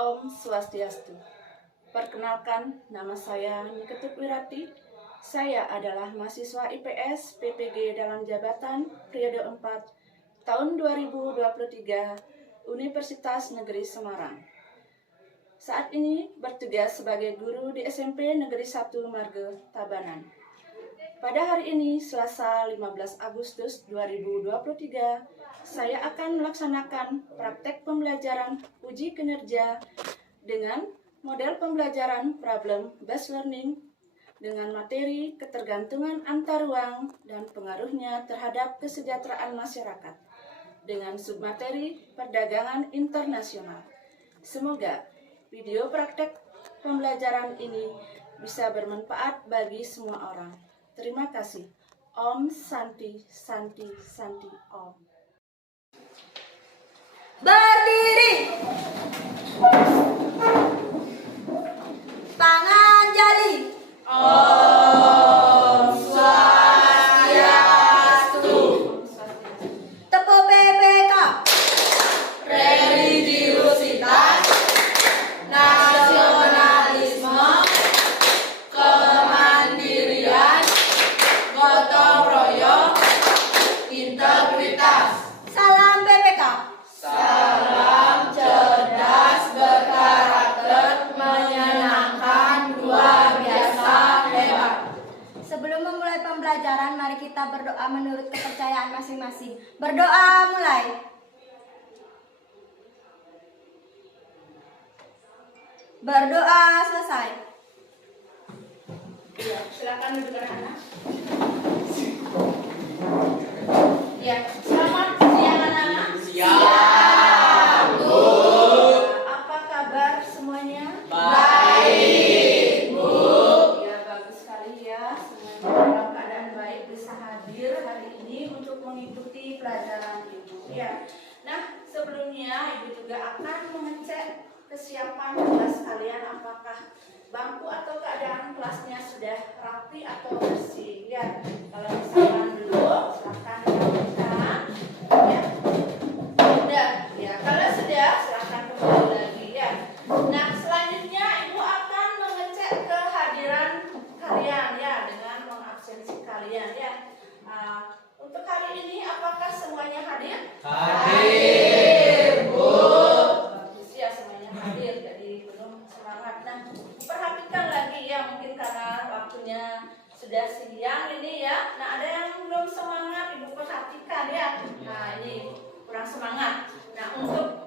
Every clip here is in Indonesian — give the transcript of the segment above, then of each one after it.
Om Swastiastu. Perkenalkan, nama saya Niketut Wirati. Saya adalah mahasiswa IPS PPG dalam jabatan periode 4 tahun 2023 Universitas Negeri Semarang. Saat ini bertugas sebagai guru di SMP Negeri 1 Marge, Tabanan. Pada hari ini, Selasa 15 Agustus 2023, saya akan melaksanakan praktek pembelajaran uji kinerja dengan model pembelajaran problem based learning dengan materi ketergantungan antar ruang dan pengaruhnya terhadap kesejahteraan masyarakat dengan submateri perdagangan internasional. Semoga video praktek pembelajaran ini bisa bermanfaat bagi semua orang. Terima kasih. Om Santi Santi Santi Om. Berdiri. Tangan jali. Om Swastiastu. Tepuk PPK. Religiusitas, nasionalisme, kemandirian, gotong royong, integritas. Salam PPK. Salam cerdas, berkarakter, menyenangkan, luar biasa, hebat. Sebelum memulai pembelajaran, mari kita berdoa menurut kepercayaan masing-masing. Berdoa mulai. Berdoa selesai. Ya, silakan duduk anak-anak. Ya, selamat siang anak-anak. Siang, Bu. Apa kabar semuanya? Baik, Bu. Ya, bagus sekali ya. Semuanya dalam keadaan baik bisa hadir hari ini untuk mengikuti pelajaran Ibu. Ya. Nah, sebelumnya Ibu juga akan mengecek kesiapan kelas kalian, apakah bangku atau keadaan kelasnya sudah rapi atau bersih. Ya, kalau misalkan dulu silahkan dilakukan. Ya, sudah. Ya, kalau sudah silahkan kembali lagi. Ya. Nah, selanjutnya Ibu akan mengecek kehadiran kalian ya dengan mengabsensi kalian ya. Untuk hari ini apakah semuanya hadir? Hadir, Bu. Bagus ya, semuanya hadir, jadi penuh semangat. Nah, perhatikan lagi ya, mungkin karena waktunya sudah siang ini ya. Nah, ada yang belum semangat, Ibu perhatikan ya. Nah, ini kurang semangat. Nah, untuk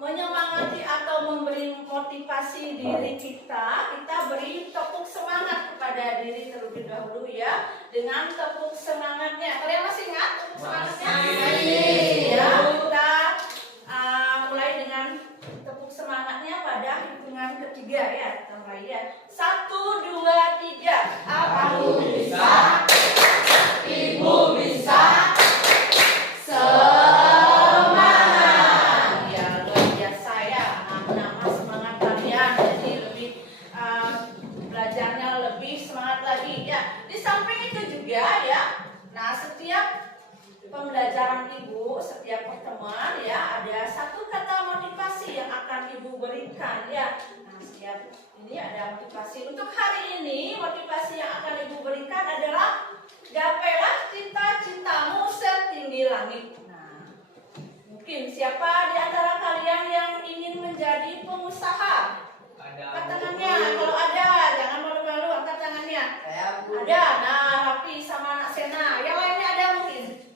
menyemangati atau memberi motivasi diri kita beri tepuk semangat kepada diri terlebih dahulu ya, dengan tepuk semangatnya. Kalian masih ingat tepuk semangatnya? Masih. Ya, kita mulai dengan tepuk semangatnya pada hitungan ketiga ya. Kita mulai ya. 1, 2, 3. Aku bisa, Ibu bisa. Pembelajaran Ibu setiap pertemuan ya ada satu kata motivasi yang akan Ibu berikan ya. Nah, setiap ini ada motivasi. Untuk hari ini motivasi yang akan Ibu berikan adalah gapailah cita-citamu setinggi langit. Nah, mungkin siapa di antara kalian yang ingin menjadi pengusaha? Angkat tangannya. Kalau ada, jangan malu-malu, angkat tangannya. Ada. Nah, Rapi sama anak Sena. Yang lainnya ada mungkin?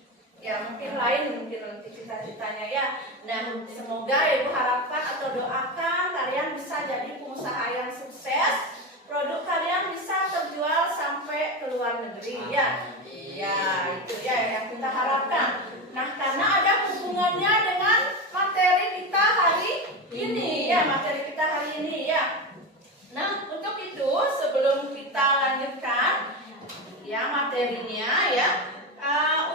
Ya, mungkin lain, mungkin nanti cita-citanya ya. Nah, semoga Ibu harapkan atau doakan kalian bisa jadi pengusaha yang sukses. Produk kalian bisa terjual sampai ke luar negeri ya. Ya, itu ya yang kita harapkan. Nah, karena ada hubungannya dengan materi kita hari ini ya, materi kita hari ini ya. Nah, untuk itu sebelum kita lanjutkan ya materinya ya,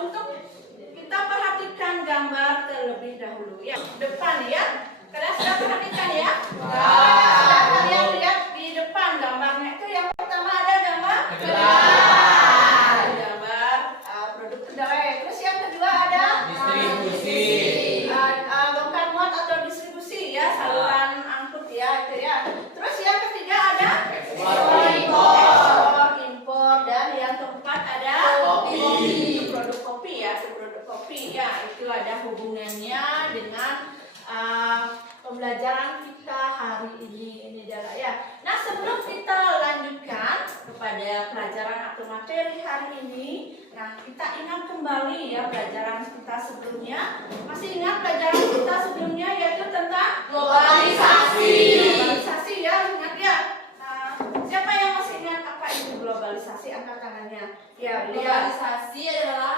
untuk kita perhatikan gambar terlebih dahulu ya. Depan ya. Kalian sudah perhatikan ya? Sudah kalian lihat di depan gambarnya itu yang pertama ada gambar kedelai. Gambar produk kedelai. Terus yang kedua ada Distribusi. bongkar muat atau distribusi ya, saluran angkut pada pelajaran atau materi hari ini. Nah, kita ingat kembali ya pelajaran kita sebelumnya. Masih ingat pelajaran kita sebelumnya yaitu tentang Globalisasi. Globalisasi ya, ingat ya. Nah, siapa yang masih ingat apa itu globalisasi? Angkat tangannya. Ya, lihat. Globalisasi adalah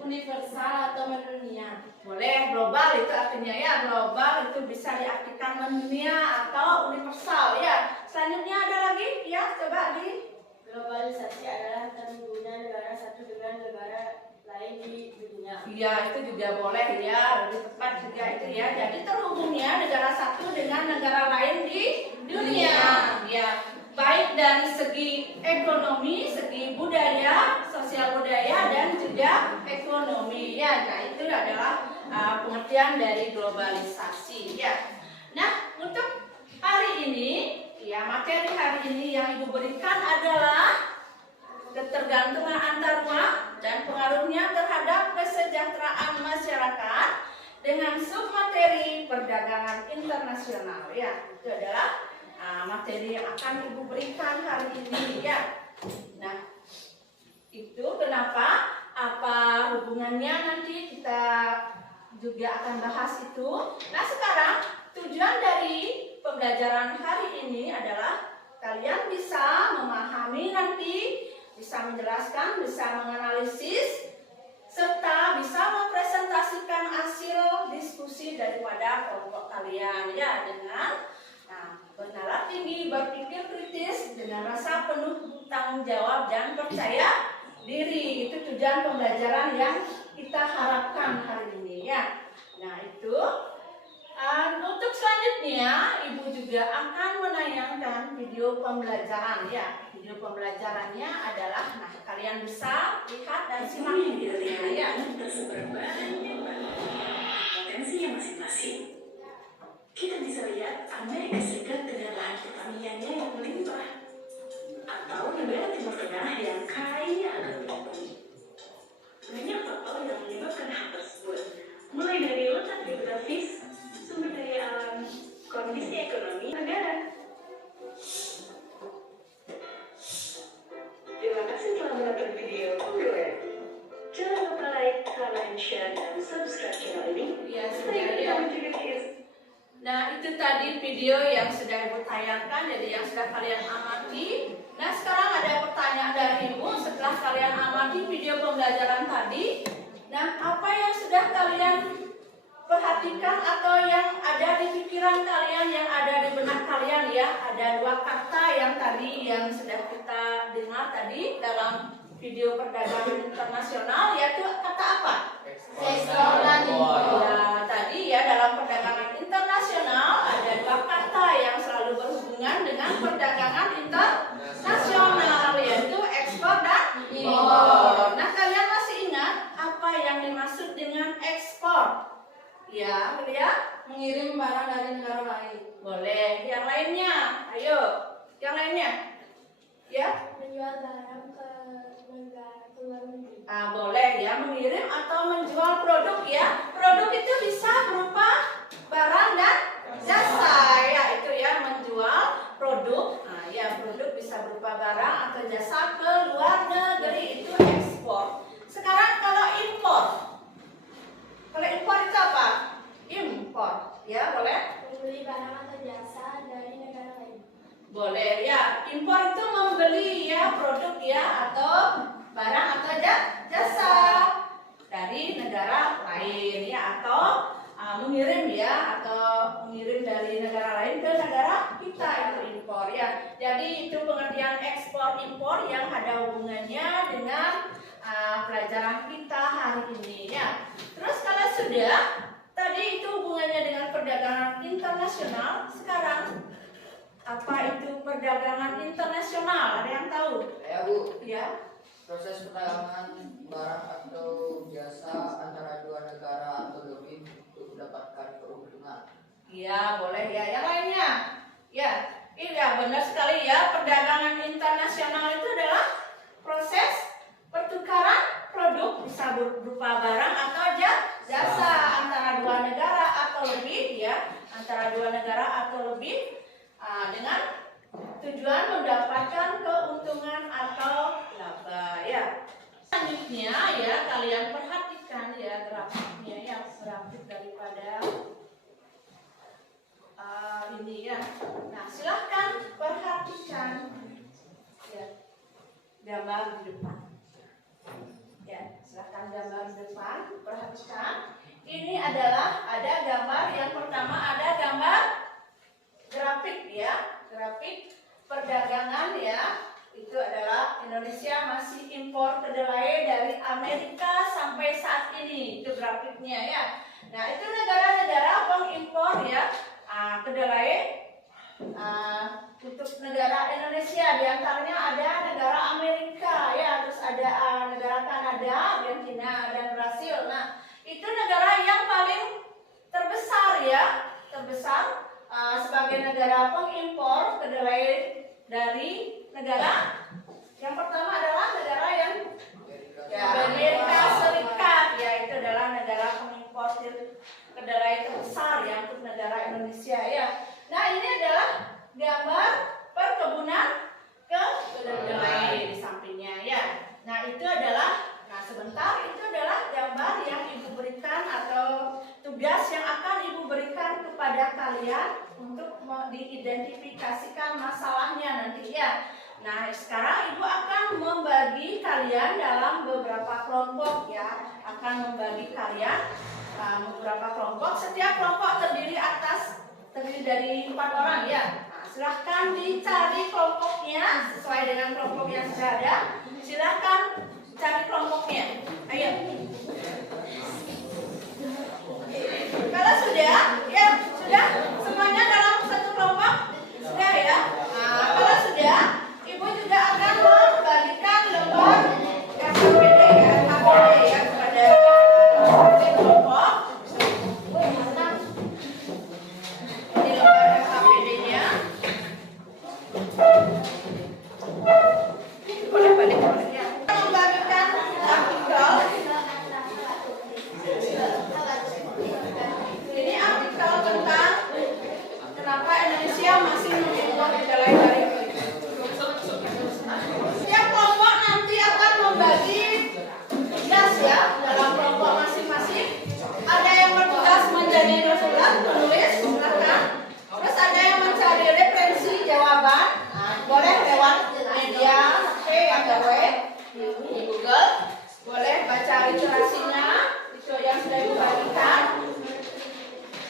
universal atau mendunia. Boleh, global itu artinya ya, global itu bisa diartikan mendunia atau universal ya. Selanjutnya ada lagi ya, coba di. Globalisasi adalah terhubungnya negara satu dengan negara lain di dunia. Ya, itu juga boleh ya, lebih tepat juga itu ya. Jadi terhubungnya negara satu dengan negara lain di dunia. Ya, baik dari segi ekonomi, segi budaya, sosial budaya dan juga ekonomi ya. Nah, itu adalah pengertian dari globalisasi ya. Nah, untuk hari ini ya, materi hari ini yang Ibu berikan adalah ketergantungan antar uang dan pengaruhnya terhadap kesejahteraan masyarakat dengan submateri perdagangan internasional ya. Itu adalah materi yang akan Ibu berikan hari ini ya. Nah, itu kenapa, apa hubungannya nanti kita juga akan bahas itu. Nah, sekarang tujuan dari pembelajaran hari ini adalah kalian bisa memahami nanti, bisa menjelaskan, bisa menganalisis, serta bisa mempresentasikan hasil diskusi daripada kelompok kalian ya, dengan bernalar tinggi, berpikir kritis, dengan rasa penuh tanggung jawab dan percaya diri. Itu tujuan pembelajaran yang kita harapkan hari ini ya. Nah, itu untuk selanjutnya Ibu juga akan menayangkan video pembelajaran ya. Video pembelajarannya adalah, nah, kalian bisa lihat dan simak videonya ya. Potensinya masing-masing. Kita bisa lihat Amerika Serikat dengan lahan pertaniannya yang melimpah, atau negara Timur Tengah yang kaya akan minyak. Banyak faktor yang menyebabkan hal tersebut, mulai dari letak geografis, sumber daya alam, kondisi ekonomi negara. Terima kasih telah menonton video tutorial. Jangan lupa like, comment, share, dan subscribe channel ini. Ya, sudah Supaya ya. kamu juga bisa. Nah, itu tadi video yang sudah Ibu tayangkan, jadi yang sudah kalian amati. Nah, sekarang ada pertanyaan dari Ibu setelah kalian amati video pembelajaran tadi. Nah, apa yang sudah kalian perhatikan atau yang ada di pikiran kalian, yang ada di benak kalian ya? Ada dua kata yang tadi yang sudah kita dengar tadi dalam video perdagangan internasional, yaitu kata apa? Ekspor dan impor. Ya, tadi ya dalam perdagangan internasional ada dua kata yang selalu berhubungan dengan perdagangan internasional, yaitu ekspor dan impor. Nah, kalian masih ingat apa yang dimaksud dengan ekspor? Ya, Mengirim barang dari negara lain. boleh. Yang lainnya, ayo. Yang lainnya, ya. Menjual barang ke negara luar negeri. Boleh ya, mengirim atau menjual produk ya. Produk itu bisa berupa barang dan jasa ya, itu ya, menjual produk. Nah, ya, produk bisa berupa barang atau jasa ke luar negeri, itu ekspor. Sekarang kalau impor. Kalau impor itu apa? Impor. Ya, boleh? Membeli barang atau jasa dari negara lain. Boleh ya. Impor itu membeli ya produk ya atau barang atau jasa dari negara lain ya, atau mengirim ya, atau mengirim dari negara lain ke negara kita, itu impor ya. Jadi itu pengertian ekspor impor yang ada hubungannya dengan pelajaran kita hari ini ya. Terus kalau sudah tadi itu hubungannya dengan perdagangan internasional, sekarang apa itu perdagangan internasional? Ada yang tahu? Ya Bu, Ya. proses perdagangan barang atau jasa antara dua negara atau lebih untuk mendapatkan keuntungan. Iya, boleh ya. Yang lainnya? Ya, iya benar sekali ya. Perdagangan internasional itu adalah proses pertukaran produk, bisa berupa barang atau jasa antara dua negara atau lebih ya, antara dua negara atau lebih dengan tujuan mendapatkan keuntungan gambar di depan. Ya, silakan gambar di depan. Perhatikan. Ini adalah ada gambar yang pertama, ada gambar grafik ya, grafik perdagangan ya. Itu adalah Indonesia masih impor kedelai dari Amerika sampai saat ini. Itu grafiknya ya. Nah, itu negara-negara pengimpor ya kedelai untuk negara Indonesia. Di antaranya ada negara Amerika ya, terus ada negara Kanada, Argentina, dan Brasil. Nah, itu negara yang paling terbesar ya, terbesar sebagai negara pengimpor kedelai dari negara. Yang pertama adalah negara yang Amerika Serikat ya, itu adalah negara pengimpor kedelai terbesar ya untuk negara Indonesia ya. Nah, ini adalah gambar perkebunan kedelai di sampingnya ya. Nah, itu adalah, nah sebentar, itu adalah gambar yang Ibu berikan atau tugas yang akan Ibu berikan kepada kalian untuk diidentifikasikan masalahnya nanti ya. Nah, sekarang Ibu akan membagi kalian dalam beberapa kelompok ya. Akan membagi kalian beberapa kelompok. Setiap kelompok terdiri dari 4 orang ya. Nah, silahkan dicari kelompoknya sesuai dengan kelompok yang sudah ada. Silahkan cari kelompoknya. Ayo. Kalau sudah, ya sudah semuanya dalam satu kelompok. Sudah ya. Nah, kalau sudah, Ibu juga akan membagikan lembar KPD ya, kepada kelompok. Ini lembar KPD-nya. Boleh balik ya. Membagikan artikel. Ini artikel tentang kenapa Indonesia masih mengimpor kedelai dari setiap kelompok nanti akan membagi tugas ya dalam kelompok masing-masing. Ada yang bertugas menjadi penulis, silakan. Terus ada yang mencari referensi jawaban, boleh lewat media HP atau web di Google. Boleh baca literasinya, itu yang sudah dibagikan.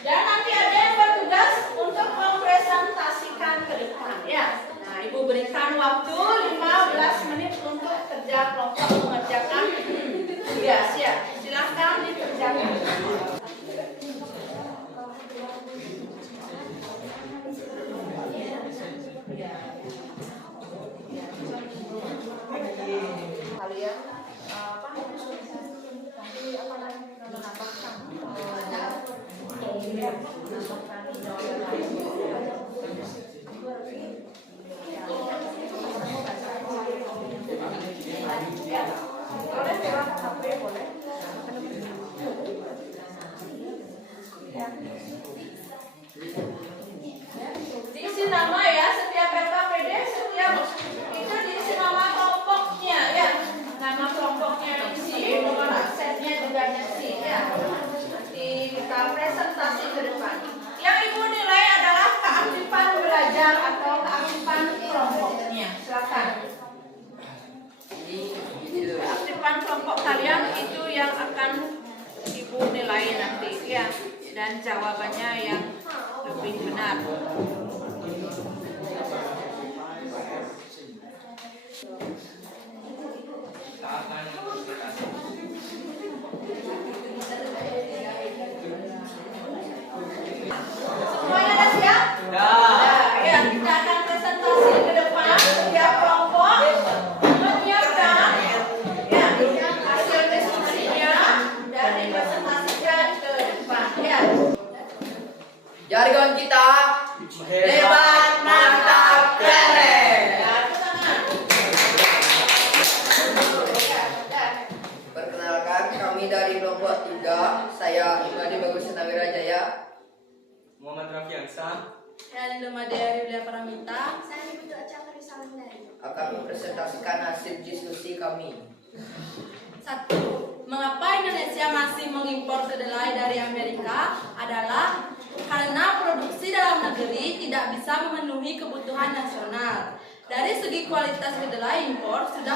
Dan nanti ada yang bertugas untuk mempresentasikan ke depan ya. Nah, Ibu berikan waktu 15 menit untuk kerja kelompok mengerjakan tugas ya. Silahkan dikerjakan. Kalian nanti apa namanya menambahkan ya, boleh lewat HP boleh. Ya. Diisi nama ya, setiap RKPD, setiap itu diisi nama kelompoknya ya. Nama kelompoknya diisi, nomor absennya juga diisi ya. Nanti kita presentasi ke depan. Yang Ibu nilai adalah keaktifan belajar atau keaktifan kelompoknya. Silakan. Keaktifan kelompok kalian itu yang akan Ibu nilai nanti ya. Dan jawabannya yang lebih benar. Semuanya sudah siap? Sudah. Ya, kita akan presentasi ke depan. Setiap kelompok menyiapkan ya hasil diskusinya dan dipresentasikan ke depan ya. Jargon kita hebat, mantap, keren. Perkenalkan, kami dari kelompok 3. Saya Imadi Bagus Nawirajaya, Muhammad Rafiansa, Saya Linda Madya Ria Paramita. Saya Ibu Aca Karisandari. akan mempresentasikan hasil diskusi kami. 1. Mengapa Indonesia masih mengimpor kedelai dari Amerika adalah karena produksi dalam negeri tidak bisa memenuhi kebutuhan nasional. Dari segi kualitas kedelai impor sudah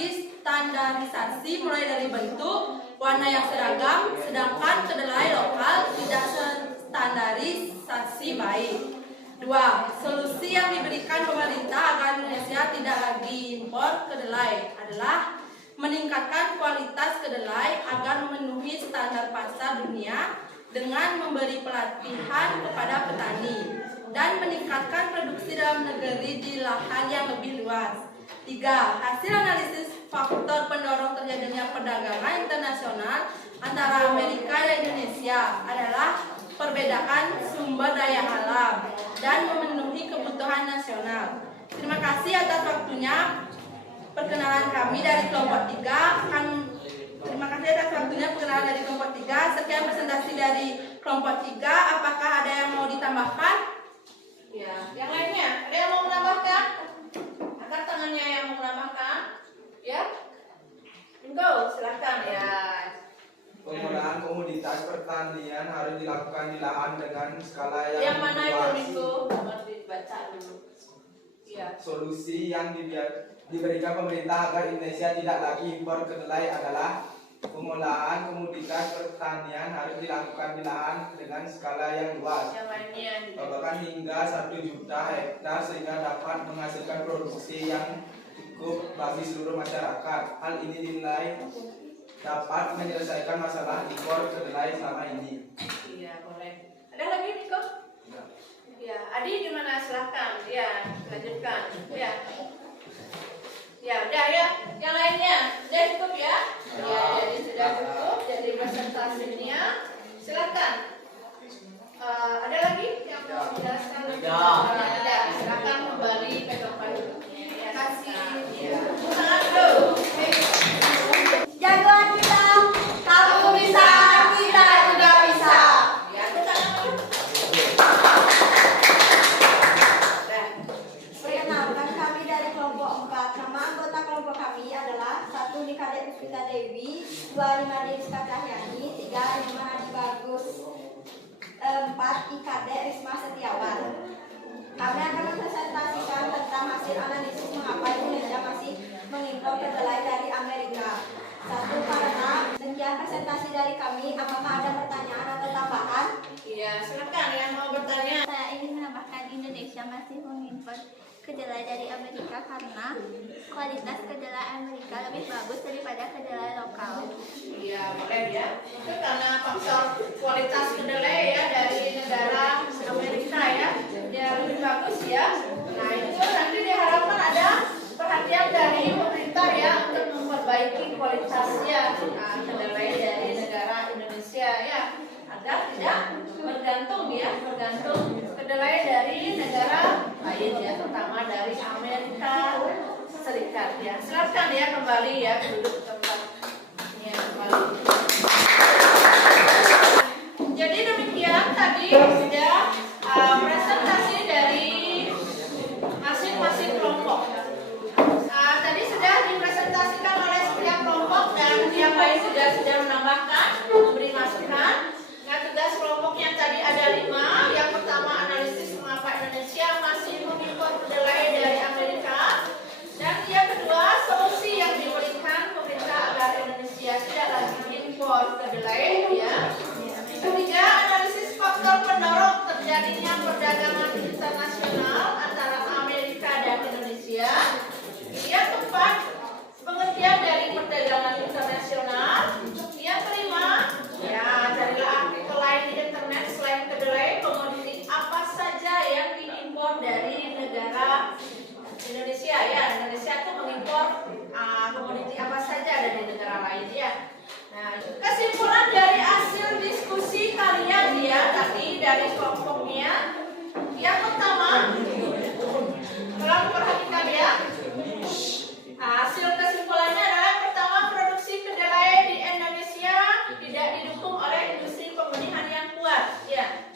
memiliki standarisasi mulai dari bentuk, warna yang seragam, sedangkan kedelai lokal tidak standarisasi baik. 2. Solusi yang diberikan pemerintah agar Indonesia tidak lagi impor kedelai adalah meningkatkan kualitas kedelai agar memenuhi standar pasar dunia dengan memberi pelatihan kepada petani dan meningkatkan produksi dalam negeri di lahan yang lebih luas. 3. Hasil analisis faktor pendorong terjadinya perdagangan internasional antara Amerika dan Indonesia adalah perbedaan sumber daya alam dan memenuhi kebutuhan nasional. Terima kasih atas waktunya. Perkenalan kami dari kelompok 3 terima kasih atas waktunya perkenalan dari kelompok 3. Sekian presentasi dari kelompok 3. Apakah ada yang mau ditambahkan? Ya, yang lainnya ada yang mau menambahkan? Angkat tangannya yang mau menambahkan. Ya, go, silakan ya. Penggunaan komoditas pertanian harus dilakukan di lahan dengan skala yang mana itu luas. Minggu? Harus dibaca dulu. Ya. Solusi yang diberikan pemerintah agar Indonesia tidak lagi impor kedelai adalah pengolahan komoditas pertanian harus dilakukan di lahan dengan skala yang luas. Yang lainnya. Bahkan hingga 1 juta hektar sehingga dapat menghasilkan produksi yang cukup bagi seluruh masyarakat. Hal ini dinilai dapat menyelesaikan masalah impor kedelai selama ini. Iya, boleh. Ada lagi, Niko? Ya, Adi gimana? Silahkan. Ya, lanjutkan. Ya. Ya, udah ya. Yang lainnya, sudah cukup ya? Ya, jadi sudah cukup. Jadi presentasinya, silakan. Ada lagi yang mau menjelaskan? Ada. Silakan kembali ke tempat duduknya. Ya, kasih. Ya. Tangan dulu. Jagoan kita, kamu bisa, kita juga bisa. Ya, itu tangan dulu. Perkenalkan, kami dari kelompok 4. Nama anggota kelompok kami adalah 1. Nikade Puspita Dewi, 2. Rimade Rizka Cahyani, 3. Rima Hadi Bagus, 4. Ikade Risma Setiawan. Kami akan mempresentasikan tentang hasil analisis mengapa Indonesia masih mengimpor kedelai dari Amerika. 1. Karena sekian presentasi dari kami, apakah ada pertanyaan atau tambahan? Iya, silakan yang mau bertanya. Saya ingin menambahkan Indonesia masih mengimpor kedelai dari Amerika karena kualitas kedelai Amerika lebih bagus daripada kedelai lokal. Iya, boleh ya. Itu karena faktor kualitas kedelai ya dari negara Amerika ya. Dia lebih bagus ya. Nah, itu nanti diharapkan ada perhatian dari pemerintah ya untuk memperbaiki kualitasnya kedelai dari negara Indonesia ya, agar tidak bergantung kedelai dari negara lain ya, terutama dari Amerika Serikat ya. Silakan ya kembali ya duduk tempatnya kembali. Jadi demikian tadi sudah presentasi dari masing-masing kelompok. Tadi sudah dipresentasikan oleh setiap kelompok dan yang lain sudah menambahkan, memberi masukan. Nah, tugas kelompok yang tadi ada 5. Yang pertama, analisis mengapa Indonesia masih mengimpor kedelai dari Amerika. Dan yang kedua, solusi yang diberikan pemerintah agar Indonesia tidak lagi impor kedelai ya. Ketiga, analisis faktor pendorong terjadinya perdagangan internasional antara Amerika dan Indonesia. Yang keempat, pengertian dari perdagangan internasional. Yang kelima, ya carilah artikel lain di internet selain kedelai, komoditi apa saja yang diimpor dari negara Indonesia ya. Indonesia itu mengimpor komoditi apa saja dari negara lain ya. Nah, kesimpulan dari hasil diskusi kalian ya tadi dari kelompoknya. Yang pertama, tolong perhatikan ya. Hasil kesimpulannya adalah pertama, produksi kedelai di Indonesia tidak didukung oleh industri pembenihan yang kuat ya.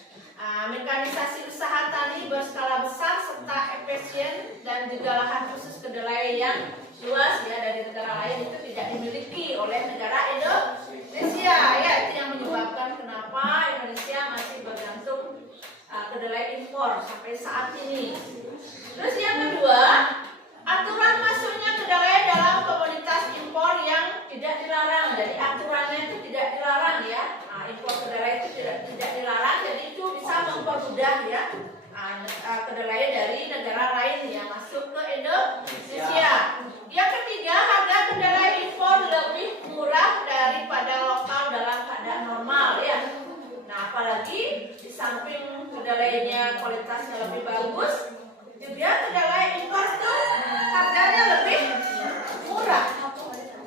Mekanisasi usaha tani berskala besar serta efisien dan juga lahan khusus kedelai yang luas ya dari negara lain itu tidak dimiliki oleh negara Indonesia ya. Itu yang menyebabkan kenapa Indonesia masih bergantung kualitasnya lebih bagus, juga kedelai impor tuh harganya lebih murah.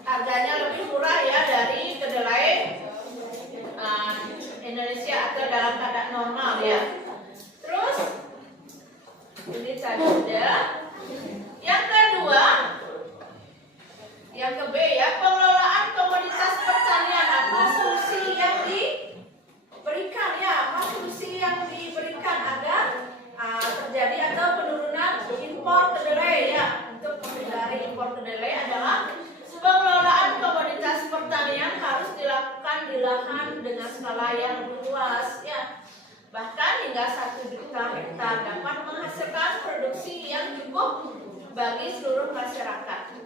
Harganya lebih murah ya dari kedelai Indonesia atau dalam keadaan normal ya. Terus ini tadi udah. Yang kedua, yang ke B ya, pengelolaan komoditas pertanian. Apa solusi yang diberikan ya? Apa solusi yang diberikan agar terjadi atau penurunan impor kedelai ya? Untuk menghindari impor kedelai adalah pengelolaan komoditas pertanian harus dilakukan di lahan dengan skala yang lebih luas ya. Bahkan hingga 1 juta hektar dapat menghasilkan produksi yang cukup bagi seluruh masyarakat.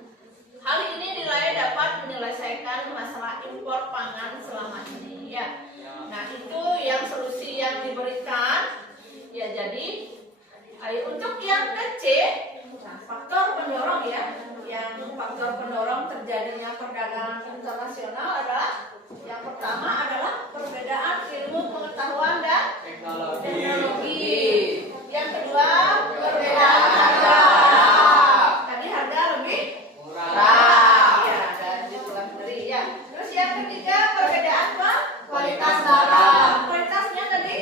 Hal ini dinilai dapat menyelesaikan masalah impor pangan selama ini ya. Nah, itu yang solusi yang diberikan ya. Jadi untuk yang kecil, faktor pendorong ya. Yang faktor pendorong terjadinya perdagangan internasional adalah yang pertama adalah perbedaan ilmu pengetahuan dan teknologi. Yang kedua, perbedaan harga. Tadi harga lebih murah ya, dan dipelajari ya. Terus yang ketiga, perbedaan apa? Kualitas barang. Kualitasnya tadi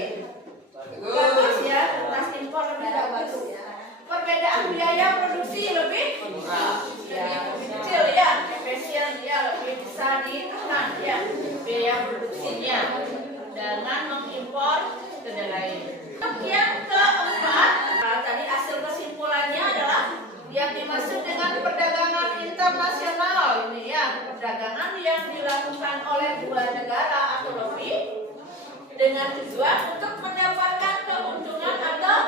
bagus ya, kualitas impor lebih bagus ya. Perbedaan biaya produksi lebih murah ya, lebih kecil ya, efisien ya, lebih bisa ditekan ya biaya produksinya dengan mengimpor kedelai. Yang keempat, tadi hasil kesimpulannya adalah yang dimaksud dengan perdagangan internasional ini ya, perdagangan yang dilakukan oleh dua negara atau lebih dengan tujuan untuk mendapatkan keuntungan atau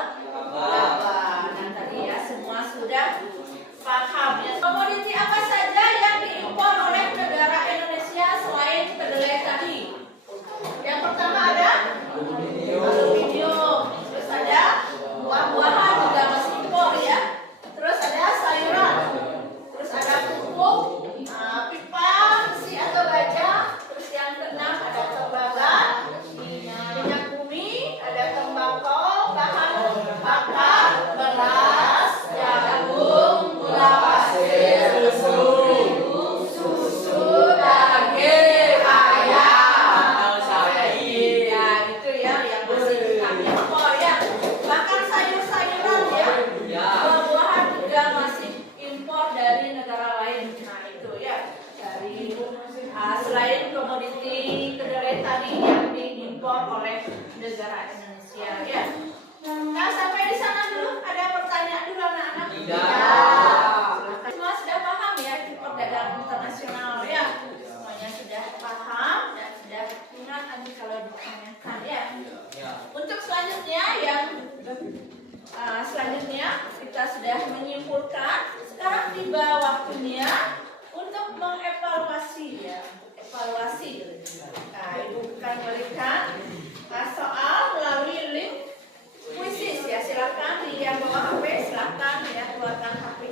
laba. Nah tadi ya semua sudah paham ya. Komoditi apa saja yang diimpor oleh negara Indonesia selain kedelai tadi? Yang pertama ada aluminium, terus ada buah-buahan juga masih impor ya. Terus ada sayuran, terus ada pupuk, pipa, besi atau baja. Terus yang keenam ada tembaga, minyak bumi, ada tembakau, bahan bakar, beras, jagung, gula pasir, susu, daging, ayam, sapi. Ya itu ya yang masih kami impor ya. Bahkan sayur-sayuran ya, buah-buahan juga masih impor dari negara lain. Nah itu ya dari selain komoditi kedelai tadi yang diimpor oleh negara Indonesia ya. Nah sampai di sana dulu ada pertanyaan dulu anak-anak? Silakan. Semua sudah paham ya itu perdagangan internasional ya. Semuanya sudah paham dan sudah ingat nanti kalau ditanyakan ya. Untuk selanjutnya yang selanjutnya kita sudah menyimpulkan. Sekarang tiba waktunya untuk mengevaluasi ya. Evaluasi. Nah, Ibu akan berikan soal melalui link kuisis ya. Silakan di yang bawa HP, silakan ya keluarkan HP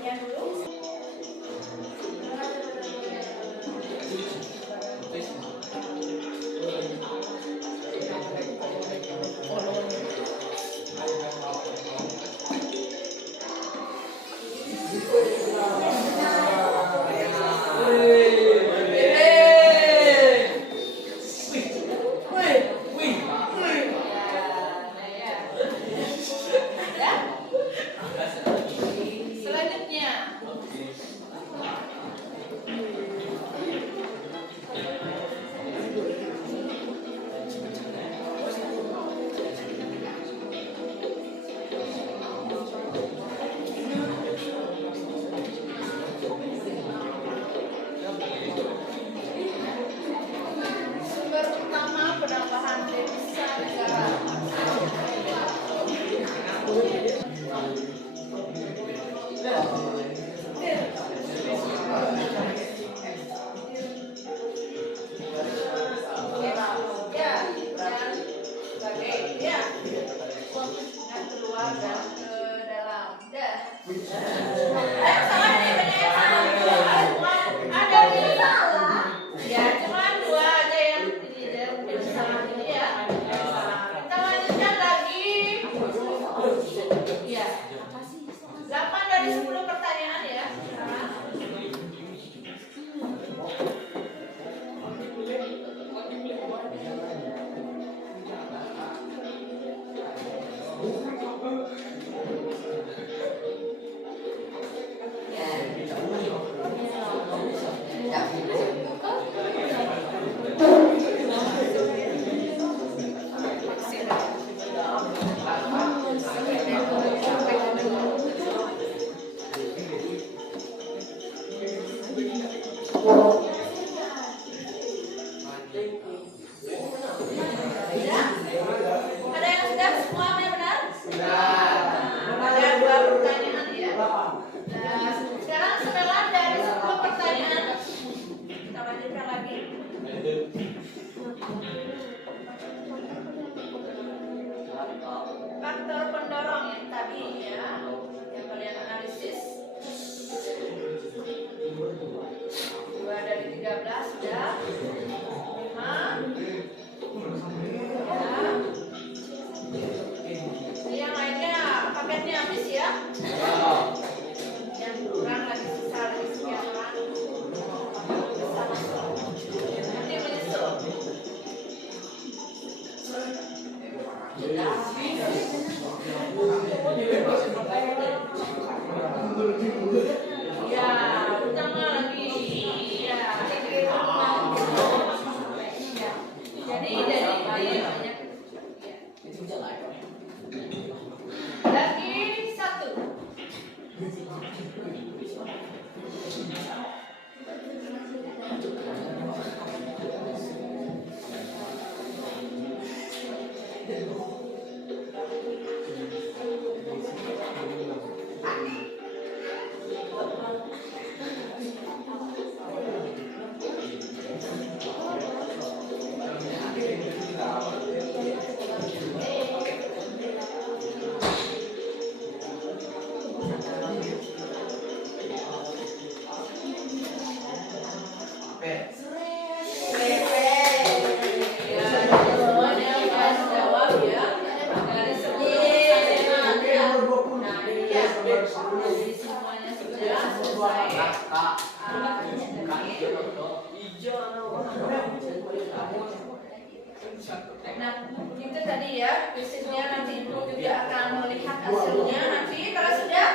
Nah, itu tadi ya, basicnya nanti Ibu juga akan melihat hasilnya nanti kalau sudah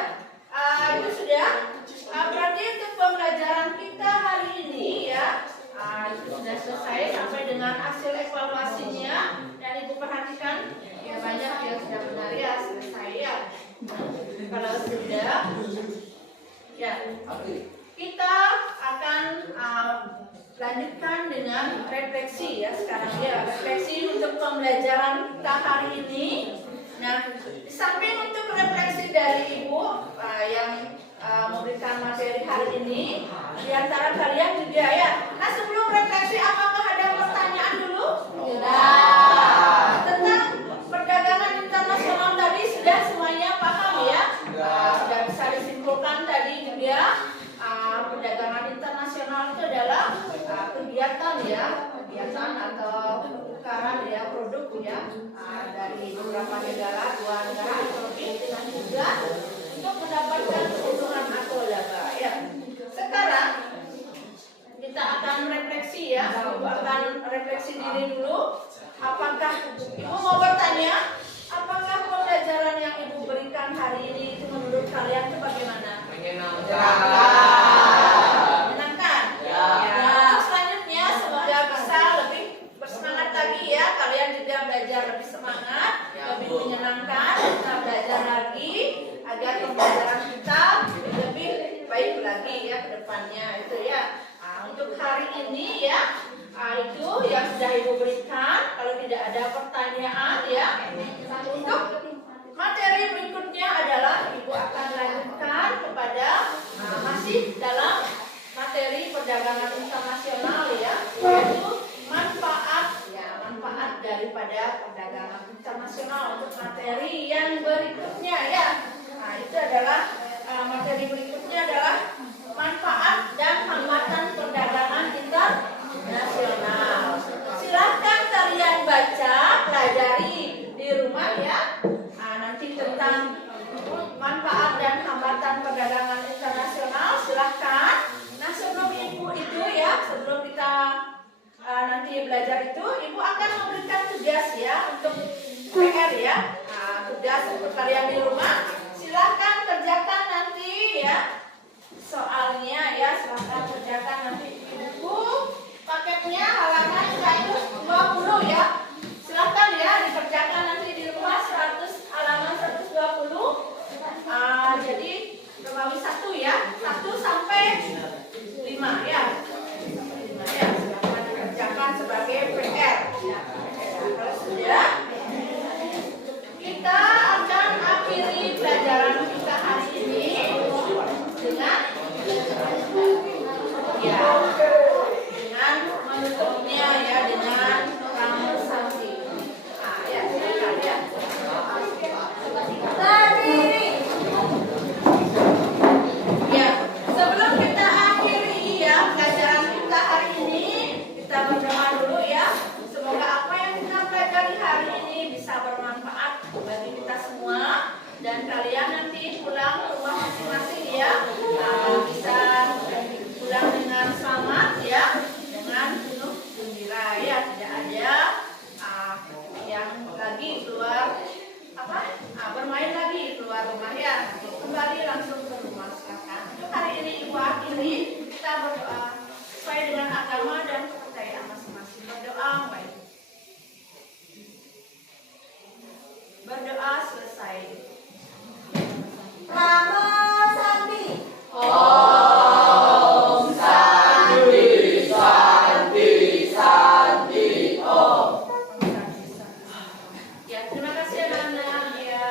itu sudah berarti untuk pembelajaran kita hari ini ya itu sudah selesai sampai dengan hasil evaluasinya dan Ibu perhatikan ya banyak yang sudah benar ya selesai ya. Kalau sudah ya kita akan lanjutkan dengan refleksi ya sekarang ya refleksi untuk pembelajaran kita hari ini. Nah, di samping untuk refleksi dari Ibu yang memberikan materi hari ini, di antara kalian juga ya. Nah, sebelum refleksi apakah ada pertanyaan dulu? Sudah. Tentang perdagangan internasional tadi sudah semuanya paham ya? Sudah bisa disimpulkan tadi juga. Perdagangan internasional itu adalah kegiatan atau tukaran ya produk ya dari beberapa negara, dua negara atau lebih dengan tujuan untuk mendapatkan keuntungan atau laba ya. Sekarang kita akan refleksi ya, Ibu akan refleksi diri dulu. Apakah Ibu mau bertanya? Apakah pembelajaran yang Ibu berikan hari ini itu menurut kalian itu bagaimana? Menyenangkan. Ya. Selanjutnya semoga bisa lebih bersemangat lagi ya. Kalian juga belajar lebih semangat, lebih menyenangkan. Kita belajar lagi agar pembelajaran kita lebih baik lagi ya ke depannya itu ya. Untuk hari ini ya itu yang sudah Ibu berikan. Kalau tidak ada pertanyaan ya, untuk materi berikutnya adalah Ibu akan lanjutkan kepada masih dalam materi perdagangan internasional ya, yaitu manfaat daripada perdagangan internasional untuk materi yang berikutnya ya. Nah, itu adalah materi berikutnya adalah manfaat dan hambatan perdagangan internasional. Silahkan kalian baca, pelajari di rumah ya. Nanti tentang manfaat dan hambatan perdagangan internasional silahkan. Nah, sebelum Ibu itu ya, sebelum kita nanti belajar itu, Ibu akan memberikan tugas ya untuk PR ya. Tugas untuk kalian di rumah. Silahkan kerjakan nanti ya. Soalnya ya, silahkan kerjakan nanti Ibu. Paketnya halaman 120 ya. Silahkan ya dikerjakan nanti di rumah halaman 120. Jadi Romawi 1 ya, 1 sampai 5 ya. 5 ya, silahkan dikerjakan sebagai PR ya. Kalau sudah, kita akan akhiri pelajaran kita hari ini dengan menutupnya ya dengan Ramo Santi. Ya, silakan ya. Berdiri. Ya, sebelum kita akhiri ya pelajaran kita hari ini, kita berdoa dulu ya. Semoga apa yang kita pelajari hari ini bisa bermanfaat bagi kita semua dan kalian nanti pulang ke rumah masing-masing ya. Bisa pulang dengan selamat ya, dengan penuh gembira ya, tidak ada yang lagi keluar bermain lagi keluar rumah ya, kembali langsung ke rumah silakan. Untuk hari ini Ibu akhiri, kita berdoa sesuai dengan agama dan kepercayaan masing-masing. Berdoa baik. Berdoa selesai. Ramo Santi. Om Santi, Santi, Santi, Om. Ya, terima kasih anak-anak ya.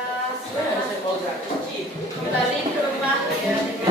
Kembali ke rumah ya.